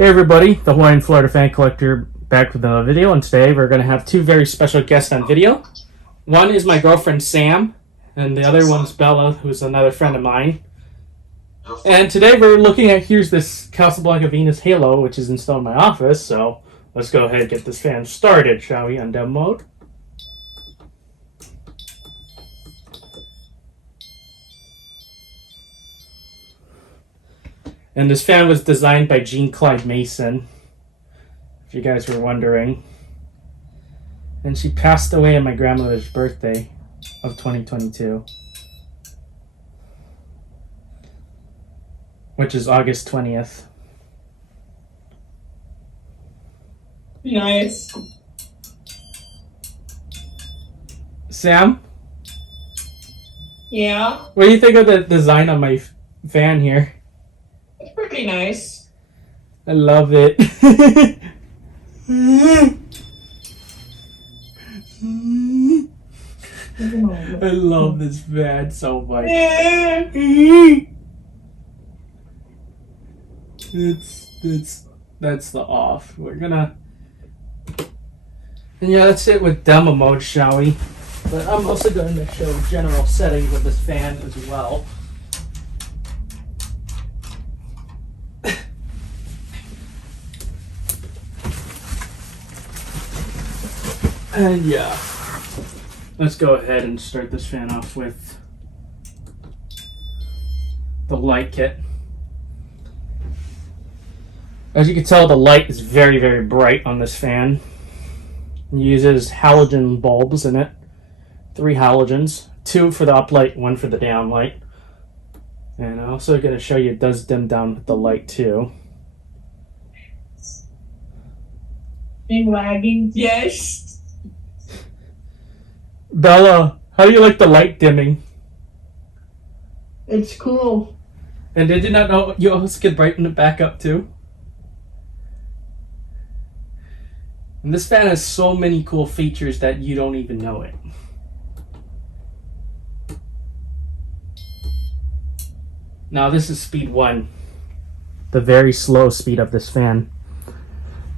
Hey everybody, the Hawaiian Florida Fan Collector back with another video, and today we're going to have two very special guests on video. One is my girlfriend Sam, and the other one's Bella, who's another friend of mine. And today we're looking at, here's this Casablanca Venus Halo, which is installed in my office, so let's go ahead and get this fan started, shall we, on demo mode. And this fan was designed by Jean Clyde Mason, if you guys were wondering. And she passed away on my grandmother's birthday of 2022, which is August 20th. Nice. Sam? Yeah, What do you think of the design on my fan here? it's pretty nice. I love it. I love this fan so much. That's the off. We're gonna, and yeah, that's it with demo mode, shall we? But I'm also going to show general settings of this fan as well. And yeah, let's go ahead and start this fan off with the light kit. As you can tell, the light is very, very bright on this fan. It uses halogen bulbs in it. 3 halogens. 2 for the up light, 1 for the down light. And I'm also going to show you it does dim down with the light too. Being lagging, yes. Bella, how do you like the light dimming? It's cool. And did you not know you also could brighten it back up too? And this fan has so many cool features that you don't even know it. Now this is speed 1. The very slow speed of this fan.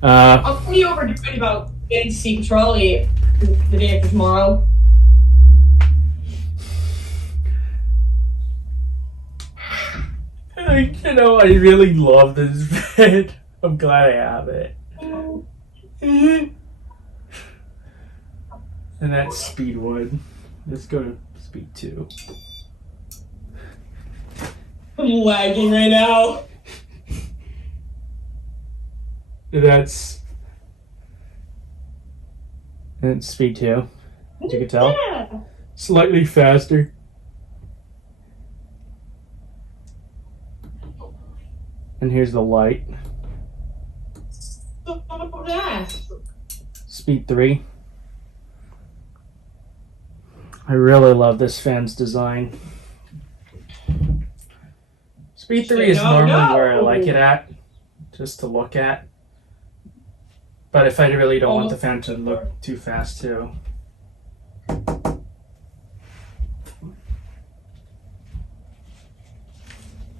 I'll call you over to debate about getting to see Petroli the day after tomorrow. You know, I really love this fan. I'm glad I have it. And that's speed 1. Let's go to speed 2. I'm lagging right now. That's speed 2, as you can tell. Yeah. Slightly faster. And here's the light. Speed 3. I really love this fan's design. Speed 3 is normally where I like it at, just to look at. But if I really don't want the fan to look too fast too.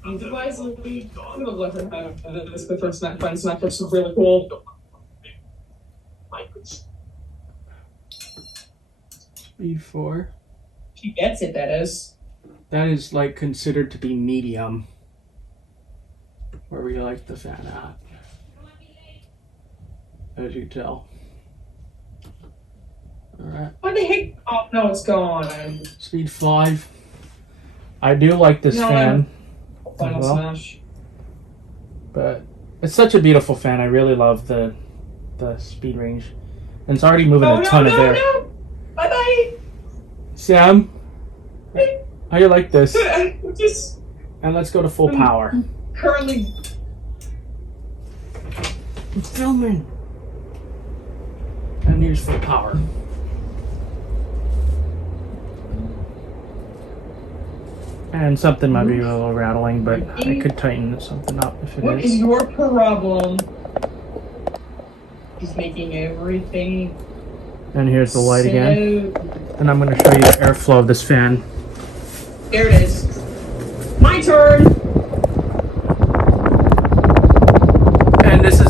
I'm gonna look at this quick first snack find snack is really cool. Speed 4. She gets it, that is. That is like considered to be medium. Where we like the fan at. As you can tell. Alright. What the heck? Oh no, it's gone. Speed 5. I do like this fan. Final well. smash. But it's such a beautiful fan. I really love the speed range. And it's already moving a ton of air. No. Bye bye. Sam, how you like this? Just And let's go to full power. currently. I'm filming. And here's full power. And something might be a little rattling, but I could tighten something up if it What is. is your problem? He's making everything. And here's the light again. So... And I'm going to show you the airflow of this fan. There it is. My turn. And this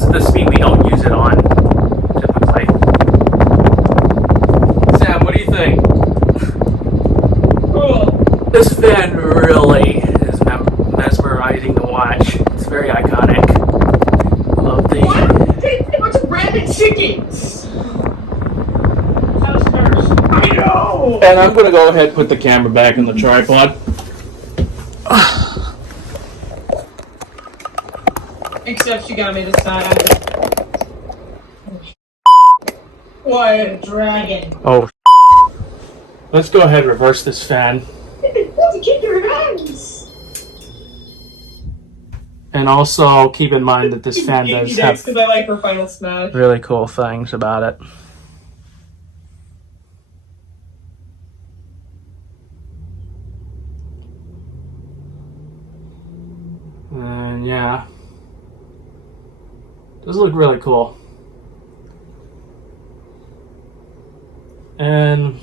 And I'm going to go ahead and put the camera back in the tripod. Except she got me this time. What? Dragon. Oh. Let's go ahead and reverse this fan. Keep your hands. And also keep in mind that this fan does have because I like her final smash. really cool things about it. And yeah, does look really cool. And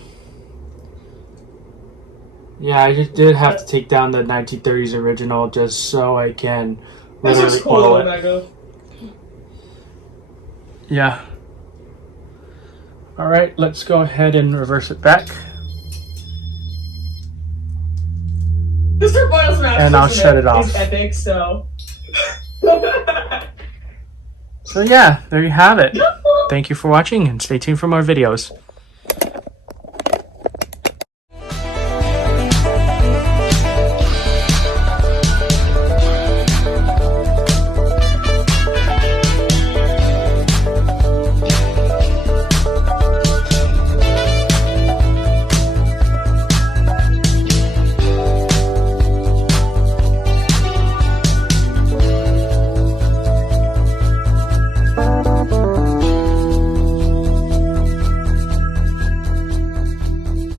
yeah, I just did have to take down the 1930s original just so I can literally oil it. Yeah. Alright, let's go ahead and reverse it back. Mr. Final Smash and I'll shut it off. Is epic, so. So yeah, there you have it. Thank you for watching and stay tuned for more videos.